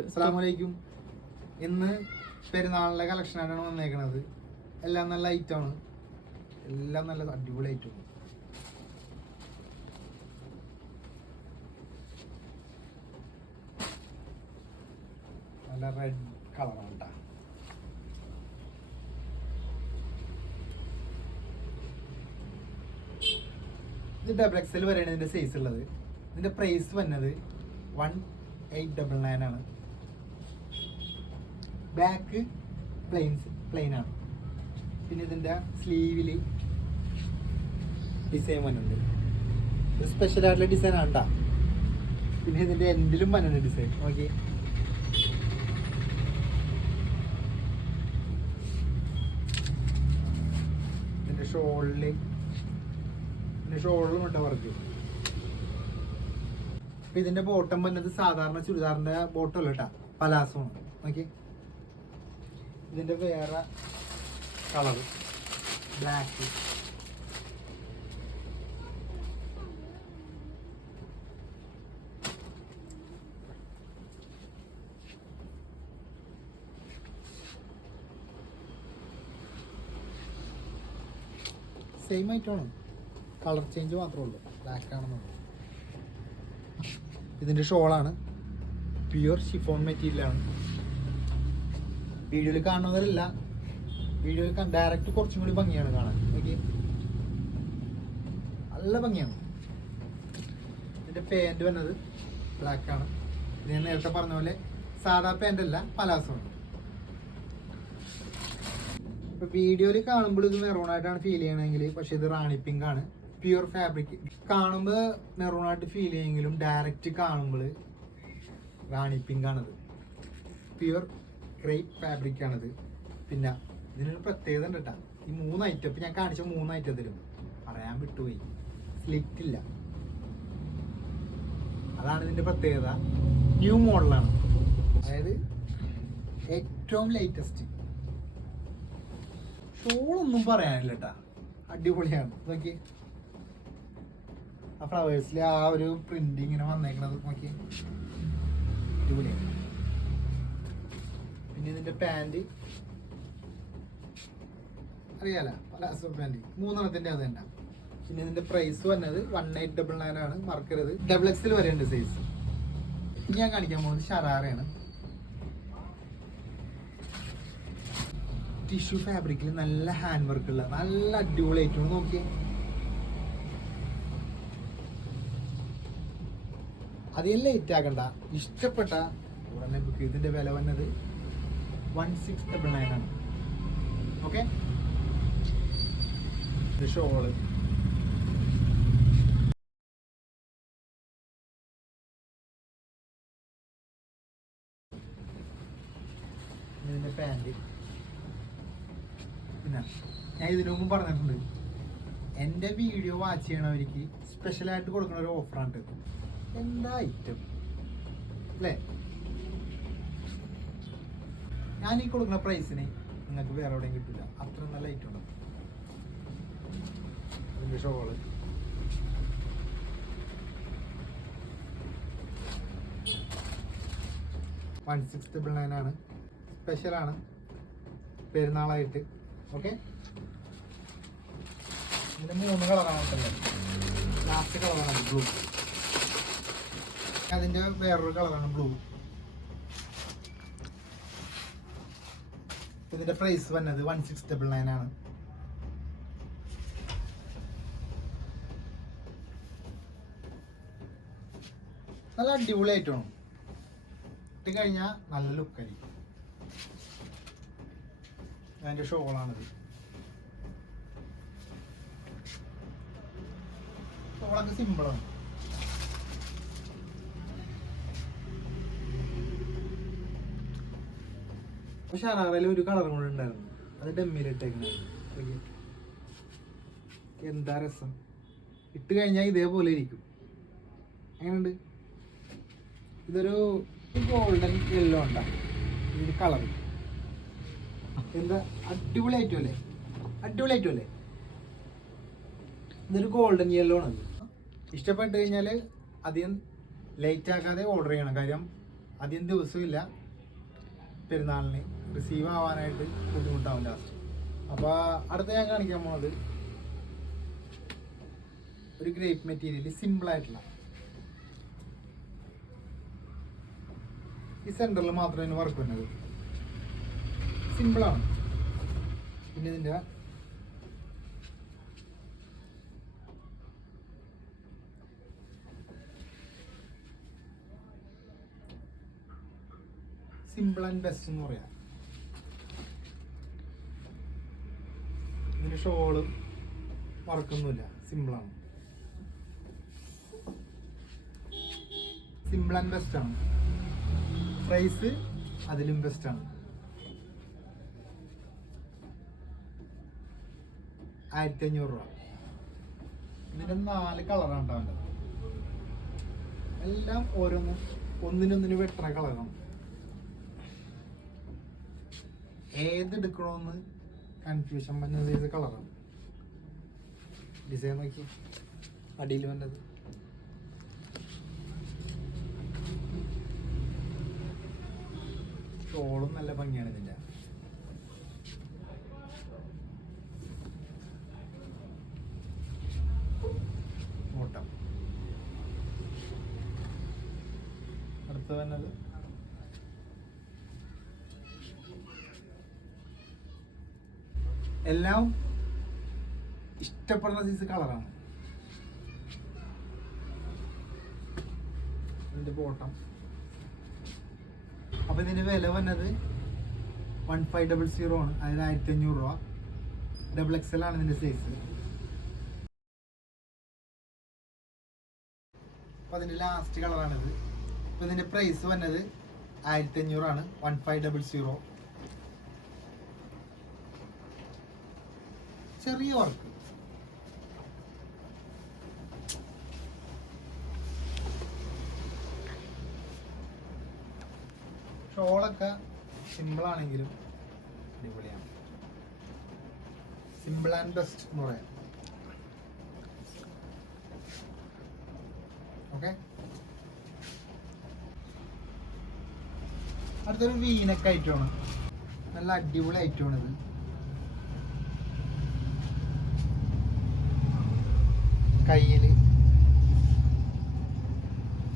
അസ്സലാമലൈക്കും. ഇന്ന് പെരുന്നാളിൻ്റെ കളക്ഷനായിട്ടാണ് വന്നേക്കണത്. എല്ലാം നല്ല ഐറ്റമാണ്, എല്ലാം നല്ല അടിപൊളി ഐറ്റമാണ്. നല്ല റെഡ് കളറാണ് കേട്ടോ. ഇത് XXL വരെയാണ് ഇതിൻ്റെ സൈസ് ഉള്ളത്. ഇതിൻ്റെ പ്രൈസ് വന്നത് 1899 ആണ്. ബാക്ക് പ്ലെയിൻ ആണ്. പിന്നെ ഇതിൻ്റെ സ്ലീവിൽ ഡിസൈൻ വന്നുണ്ട്. ഇത് സ്പെഷ്യൽ ആയിട്ടുള്ള ഡിസൈൻ ആണ് കേട്ടോ. പിന്നെ ഇതിൻ്റെ എൻഡിലും വന്നുണ്ട് ഡിസൈൻ. ഓക്കെ, ഇതിൻ്റെ ഷോളിലും ഉണ്ട് വർക്ക്. അപ്പം ഇതിൻ്റെ ബോട്ടം വന്നത് സാധാരണ ചുരിദാറിൻ്റെ ബോട്ടം അല്ല കേട്ടോ, പലാസമാണ്. ഓക്കെ, ഇതിൻ്റെ വേറെ കളർ ബ്ലാക്ക്. സെയിം ആയിട്ടാണ്, കളർ ചേഞ്ച് മാത്രമേ ഉള്ളൂ, ബ്ലാക്ക് ആണെന്നുള്ളൂ. ഇതിൻ്റെ ഷോളാണ് പ്യുവർ ഷിഫോൺ മെറ്റീരിയലാണ്. വീഡിയോയിൽ കാണുന്നതല്ല, വീഡിയോയിൽ ഡയറക്റ്റ് കുറച്ചും കൂടി ഭംഗിയാണ് കാണാൻ. ഓക്കെ, നല്ല ഭംഗിയാണ്. ഇതിൻ്റെ പാൻറ് വന്നത് ബ്ലാക്കാണ്. ഇത് ഞാൻ നേരത്തെ പറഞ്ഞ പോലെ സാധാ പാൻ്റ് അല്ല, പലാസമാണ്. ഇപ്പോൾ വീഡിയോയിൽ കാണുമ്പോൾ ഇത് മെറൂണായിട്ടാണ് ഫീൽ ചെയ്യണമെങ്കിൽ, പക്ഷേ ഇത് റാണി പിങ്ക് ആണ്, പ്യുവർ ഫാബ്രിക്. കാണുമ്പോൾ മെറൂണായിട്ട് ഫീൽ ചെയ്യുമെങ്കിലും ഡയറക്റ്റ് കാണുമ്പോൾ റാണി പിങ്ക് ആണത്. പ്യുവർ ക്രേപ്പ് ഫാബ്രിക് ആണിത്. പിന്നെ ഇതിനൊരു പ്രത്യേകത ഉണ്ട് കേട്ടോ. ഈ 3 ഐറ്റം ഇപ്പം ഞാൻ കാണിച്ച 3 ഐറ്റത്തിലും പറയാൻ വിട്ടുപോയി, സ്ലിറ്റ് ഇല്ല. അതാണ് ഇതിൻ്റെ പ്രത്യേകത. ന്യൂ മോഡലാണ്, അതായത് ഏറ്റവും ലേറ്റസ്റ്റ്. ഷോളൊന്നും പറയാനില്ല കേട്ടാ, അടിപൊളിയാണ്. നോക്കി ആ ഫ്ലവേഴ്സിൽ ആ ഒരു പ്രിന്റ് ഇങ്ങനെ വന്നേക്കണത് നോക്കി, അടിപൊളിയാണ്. പിന്നെ ഇതിൻ്റെ പാൻറ് അറിയാലോ, പലാസോ പാൻറ് 3 അത് തന്നെ. പിന്നെ ഇതിൻ്റെ പ്രൈസ് വന്നത് 1899 ആണ്. മറക്കരുത്. XXL വരെയുണ്ട് സൈസ്. ഇനി ഞാൻ കാണിക്കാൻ പോകുന്നത് ഷറാറയാണ്. ടിഷ്യൂ ഫാബ്രിക്കിൽ നല്ല ഹാൻഡ് വർക്ക് ഉള്ള നല്ല അടിപൊളി ആയിട്ടാണ്. നോക്കിയേ, അതെല്ലാം ലേറ്റ് ആക്കണ്ട, ഇഷ്ടപ്പെട്ട ഉടനെ ബുക്ക്. ഇതിൻ്റെ വില വന്നത് 1699 ആണ്. ഓക്കെ, ഷോള്, ഇതിൻ്റെ പാൻറ്. പിന്നെ ഞാൻ ഇതിനു മുമ്പ് പറഞ്ഞിട്ടുണ്ട്, എൻ്റെ വീഡിയോ വാച്ച് ചെയ്യണവർക്ക് സ്പെഷ്യലായിട്ട് കൊടുക്കുന്ന ഒരു ഓഫറാണ്. എന്താ ഐറ്റം അല്ലേ? ഞാൻ ഈ കൊടുക്കുന്ന പ്രൈസിന് നിങ്ങൾക്ക് വേറെ എവിടെയും കിട്ടില്ല, അത്ര നല്ല ഐറ്റം ഉണ്ട്. അതിൻ്റെ ഷോള്, $1699 ആണ്. സ്പെഷ്യലാണ് പെരുന്നാളായിട്ട്. ഓക്കെ, ഇതിന് 3 കളറാണ്. ലാസ്റ്റ് കളറാണ് ബ്ലൂ. അതിൻ്റെ വേറൊരു കളറാണ് ബ്ലൂ. ഇതിൻ്റെ പ്രൈസ് വന്നത് 1699 ആണ്. നല്ല അടിപൊളി ആയിട്ടാണ്. ഇട്ട് കഴിഞ്ഞാൽ നല്ല ലുക്കായിരിക്കും. അതിൻ്റെ ഷോളാണിത്. ഷോളൊക്കെ സിമ്പിളാണ്. ഷറാറയിൽ ഒരു കളറും കൂടെ ഉണ്ടായിരുന്നു, അത് ഡെമ്മിലിട്ടേക്കുന്നത്. എന്താ രസം, ഇട്ട് കഴിഞ്ഞാൽ ഇതേപോലെ ഇരിക്കും. എങ്ങനെയുണ്ട്? ഇതൊരു ഗോൾഡൻ യെല്ലോ ഉണ്ടാകും ഇതിൻ്റെ കളർ. എന്താ അടിപൊളി ഐറ്റം അല്ലേ, അടിപൊളി ഐറ്റം അല്ലേ? ഇതൊരു ഗോൾഡൻ യെല്ലോ ആണ്. ഇഷ്ടപ്പെട്ട് കഴിഞ്ഞാൽ അധികം ലേറ്റ് ആക്കാതെ ഓർഡർ ചെയ്യണം. കാര്യം അധികം ദിവസവും ഇല്ല പെരുന്നാളിന് റിസീവ് ആവാനായിട്ട് ബുദ്ധിമുട്ടാവും ലാസ്റ്റ്. അപ്പോൾ അടുത്ത ഞാൻ കാണിക്കാൻ പോകുന്നത് ഒരു ഗ്രേപ്പ് മെറ്റീരിയൽ സിമ്പിളായിട്ടുള്ള, ഈ സെൻറ്ററിൽ മാത്രമേ ഇതിന് വർക്ക് വരുന്നത്, സിമ്പിളാണ്. പിന്നെ ഇതിൻ്റെ സിമ്പിൾ ആൻഡ് ബെസ്റ്റ് എന്ന് പറയാം. ഇതിന് ഷോളും വർക്കൊന്നുമില്ല, സിമ്പിളാണ്. സിമ്പിൾ ആൻഡ് ബെസ്റ്റ് ആണ്. പ്രൈസ് അതിലും ബെസ്റ്റ് ആണ്. 1500 രൂപ. ഇതിൻ്റെ 4 കളറാണ് ഉണ്ടാവേണ്ടത്. എല്ലാം ഒന്നിനൊന്നിന് വെട്ടണ കളറാണ്. ഏതെടുക്കണമെന്ന് കൺഫ്യൂഷൻ വന്നത് ഇത് കളറാണ്. ഡിസൈൻ നോക്കി അടിയിൽ വന്നത് ഷോളും നല്ല ഭംഗിയാണ്. ഇതിൻ്റെ ഓട്ടം അടുത്ത് വന്നത് എല്ലാം ഇഷ്ടപ്പെടുന്ന സൈസ് കളറാണ്. ഇതിൻ്റെ ബോട്ടം. അപ്പോൾ ഇതിൻ്റെ വില വന്നത് 1500 ആണ്. അതായത് 1500 രൂപ. XXL ആണ് ഇതിൻ്റെ സൈസ്. അപ്പോൾ അതിൻ്റെ ലാസ്റ്റ് കളറാണിത്. അപ്പോൾ ഇതിൻ്റെ പ്രൈസ് വന്നത് 1500 ആണ്. 1500. ചെറിയ വർക്ക്. ഷോളൊക്കെ സിമ്പിളാണെങ്കിലും അടിപൊളിയാണ്. സിമ്പിൾ ആൻഡ് ബെസ്റ്റ് എന്ന് പറയാം. ഓക്കെ, അടുത്തൊരു വീനക്ക് ഐറ്റമാണ്. നല്ല അടിപൊളി ഐറ്റമാണ് ഇത്. കയ്യിൽ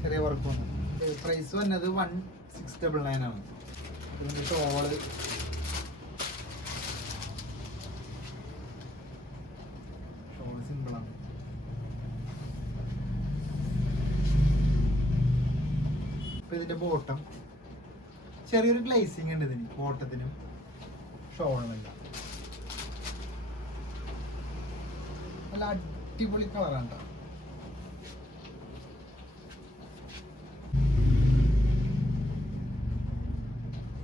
ചെറിയ വർക്ക് വന്നു. പ്രൈസ് വന്നത് 1699 ആണ്. ഇതിൻ്റെ ഷോള് സിമ്പിളാണ്. ഇപ്പം ഇതിൻ്റെ ബോട്ടം ചെറിയൊരു ഗ്ലേസിങ് ഉണ്ട് ഇതിന്, ബോട്ടത്തിനും ഷോളുമല്ല. നല്ല അടിപൊളി കളറാണ് കേട്ടോ.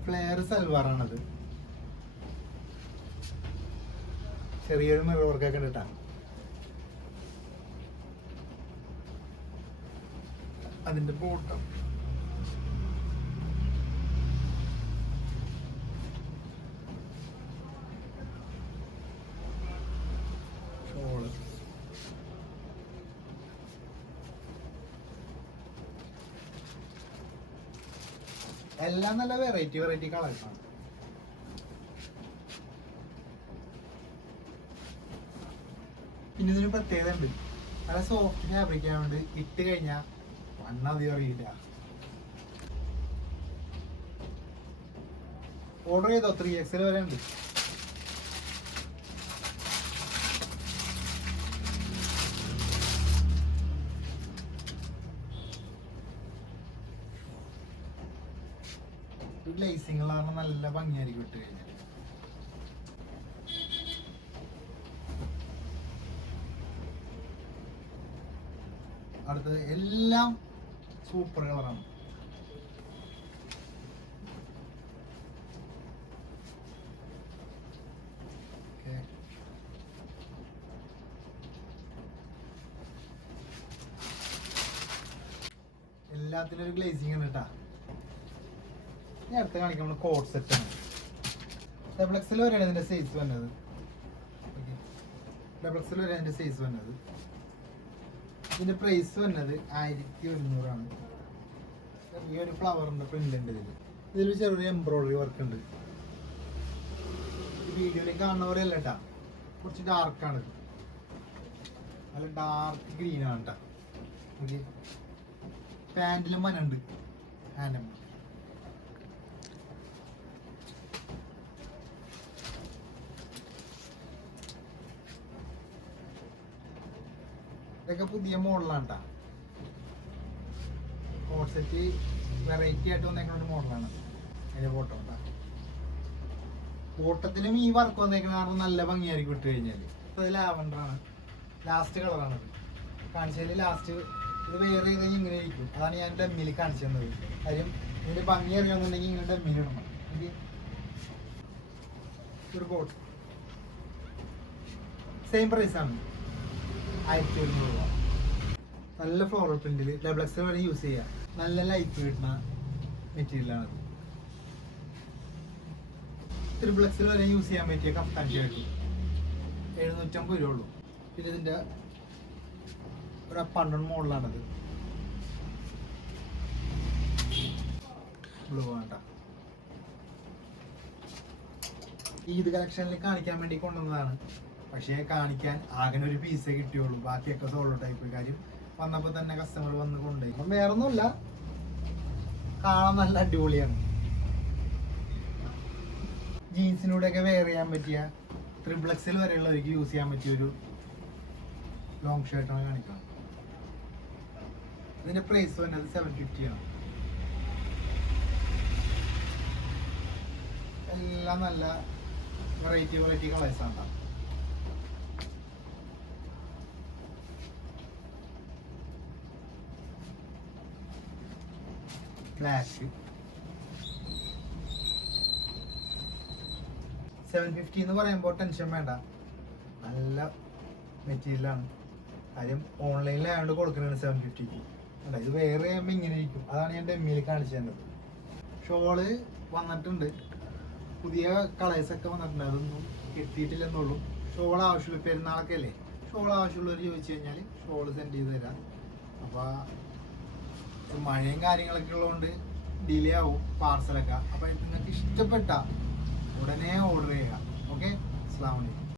ഫ്ലെയർ സൽവാറാണത്. ചെറിയൊരു മിറർ വർക്കൊക്കെ കണ്ടിട്ടാ. അതിന്റെ ബോട്ടം ഷോള് എല്ലാം നല്ല വെറൈറ്റി കളേഴ്സാണ്. പിന്നെ ഇതിന് പ്രത്യേകത ഉണ്ട്. നല്ല സോഫ്റ്റ് ഫാബ്രിക് ആയതുകൊണ്ട് ഇട്ട് കഴിഞ്ഞാൽ വണ്ണധികം അറിയില്ല. ഓർഡർ ചെയ്തോ? 3XL വരെ ഉണ്ട്. ഗ്ലേസിംഗ് കാരണം നല്ല ഭംഗിയായിരിക്കും ഇട്ട് കഴിഞ്ഞാൽ. അടുത്തത് എല്ലാം സൂപ്പർ കളറാണ്. എല്ലാത്തിനും ഒരു ഗ്ലേസിംഗ് ഉണ്ട് കേട്ടാ. ഞാൻ അടുത്ത് കാണിക്കുന്നത് കോട്ട് സെറ്റാണ്. XXL വരെയാണ് ഇതിൻ്റെ സൈസ് വന്നത്. XXL വരെ അതിൻ്റെ സൈസ് വന്നത്. ഇതിൻ്റെ പ്രൈസ് വന്നത് 1100 ആണ്. ചെറിയൊരു ഫ്ലവറിന്റെ പ്രിന്റ് ഉണ്ട് ഇതിൽ ചെറിയൊരു എംബ്രോയിഡറി വർക്ക് ഉണ്ട്. വീഡിയോയിൽ കാണുന്ന പോലെ അല്ല കേട്ടാ, കുറച്ച് ഡാർക്കാണ്, നല്ല ഡാർക്ക് ഗ്രീൻ ആണ് കേട്ടാ. ഓക്കെ, പാൻറ്റിലും മനുണ്ട് ഹാൻഡ്. ഇതൊക്കെ പുതിയ മോഡലാണ് കേട്ടാ. കോട്ട് സെറ്റ് വെറൈറ്റി ആയിട്ട് വന്നേക്കുന്ന ഒരു മോഡലാണ്. അതിന്റെ ഫോട്ടോ ഉണ്ടാ, ഫോട്ടത്തിലും ഈ വർക്ക് വന്നേക്കുന്ന കാരണം നല്ല ഭംഗിയായിരിക്കും ഇട്ട് കഴിഞ്ഞാൽ. അത് ലാവൻഡറാണ്, ലാസ്റ്റ് കളറാണത് കാണിച്ചതിൽ. ലാസ്റ്റ് ഇത് വെയർ ചെയ്ത് കഴിഞ്ഞാൽ ഇങ്ങനെ ഇരിക്കും. അതാണ് ഞാൻ ഡമ്മിൽ കാണിച്ചു തന്നത്. കാര്യം ഇതിന്റെ ഭംഗി അറിയാമെന്നുണ്ടെങ്കിൽ ഇങ്ങനെ ഡമ്മിൽ ഇടണം. ഒരു കോട്ട് സെയിം പ്രൈസാണ്, 1100 രൂപ. നല്ല ഫ്ലോറൽ പ്രിന്റിൽ ഡബിൾ വരെ യൂസ് ചെയ്യാം. നല്ല ലൈറ്റ് കിട്ടുന്ന മെറ്റീരിയലാണത്. ത്രിബിൾ വരെ യൂസ് ചെയ്യാൻ പറ്റിയ കഫ്താൻ ഷർട്ട് 750 രൂപ ഉള്ളൂ. പിന്നെ ഇതിൻ്റെ ഒരു അപ്പണ്ടൺ മോഡലാണത്, ബ്ലൂ വേണ്ട. ഈദ് കളക്ഷനിൽ കാണിക്കാൻ വേണ്ടി കൊണ്ടുവന്നതാണ്. പക്ഷേ കാണിക്കാൻ ആകെ ഒരു പീസേ കിട്ടിയുള്ളൂ, ബാക്കിയൊക്കെ സോളോ ടൈപ്പ്. കാര്യം വന്നപ്പോൾ തന്നെ കസ്റ്റമർ വന്ന് കൊണ്ടുപോയി. അപ്പം വേറെ ഒന്നുമില്ല, കാണാൻ നല്ല അടിപൊളിയാണ്. ജീൻസിനൂടെയൊക്കെ വെയർ ചെയ്യാൻ പറ്റിയ ത്രിബിൾ വരെയുള്ളവർക്ക് യൂസ് ചെയ്യാൻ പറ്റിയ ഒരു ലോങ് ഷർട്ടാണ് കാണിക്കുന്നത്. ഇതിന്റെ പ്രൈസ് വന്നത് 750 ആണ്. എല്ലാം നല്ല വെറൈറ്റി കളേഴ്സാണ്. ബ്ലാക്ക് 750 എന്ന് പറയുമ്പോൾ ടെൻഷൻ വേണ്ട, നല്ല മെറ്റീരിയലാണ്. കാര്യം ഓൺലൈനിലായതുകൊണ്ട് കൊടുക്കുന്നത് 750ക്ക് അല്ല. ഇത് വേറെ ചെയ്യുമ്പോൾ ഇങ്ങനെ ഇരിക്കും. അതാണ് ഞാൻ ഡെമ്മിയിൽ കാണിച്ചു തന്നത്. ഷോള് വന്നിട്ടുണ്ട്, പുതിയ കളേഴ്സൊക്കെ വന്നിട്ടുണ്ട്. അതൊന്നും കിട്ടിയിട്ടില്ലെന്നുള്ളൂ. ഷോൾ ആവശ്യമുള്ള പെരുന്നാളൊക്കെ അല്ലേ, ഷോൾ ആവശ്യമുള്ളവർ ചോദിച്ചു കഴിഞ്ഞാൽ ഷോള് സെൻഡ് ചെയ്ത് തരാം. അപ്പോൾ മഴയും കാര്യങ്ങളൊക്കെ ഉള്ളതുകൊണ്ട് ഡിലേ ആവും പാർസലൊക്കെ. അപ്പോൾ നിങ്ങൾക്ക് ഇഷ്ടപ്പെട്ട ഉടനെ ഓർഡർ ചെയ്യുക. ഓക്കെ, അസ്സലാമു അലൈക്കും.